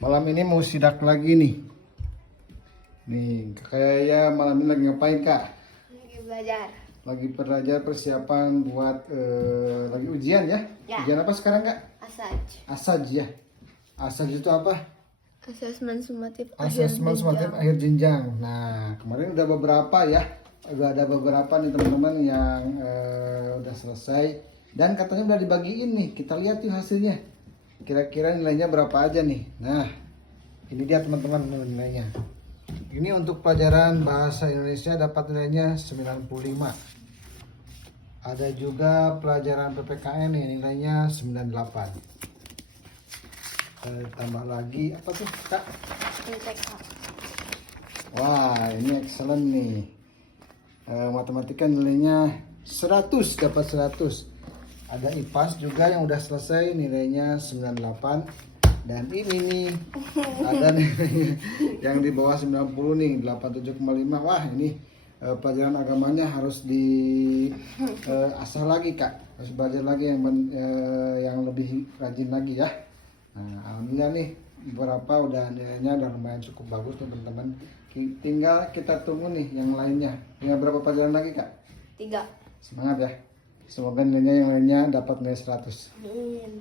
Malam ini mau sidak lagi nih. Nih, kayak malam ini lagi ngapain kak? Lagi belajar. Lagi belajar persiapan buat lagi ujian ya? Ya. Ujian apa sekarang kak? Asaj. Asaj ya. Asaj itu apa? Asesmen sumatif Asesmen sumatif akhir jenjang. Nah, kemarin udah beberapa ya. Udah ada beberapa nih teman-teman yang udah selesai. Dan katanya udah dibagiin nih. Kita lihat yuk hasilnya. Kira-kira nilainya berapa aja nih. Nah, ini dia teman-teman nilainya. Ini untuk pelajaran bahasa Indonesia dapat nilainya 95. Ada juga pelajaran PPKN nih nilainya 98. Tambah lagi apa tuh kak? MTK. Wah ini excellent nih. Matematika nilainya 100, dapat 100. Ada IPAS juga yang udah selesai nilainya 98. Dan ini nih ada nilainya yang di bawah 90 nih 87,5. Wah ini pelajaran agamanya harus asah lagi kak, harus belajar lagi yang lebih rajin lagi ya. Nah, alhamdulillah nih beberapa udah nilainya udah lumayan cukup bagus teman-teman. Tinggal kita tunggu nih yang lainnya. Tinggal berapa pelajaran lagi kak? 3. Semangat ya. Semoga nilainya yang lainnya dapat nilai 100. Amin.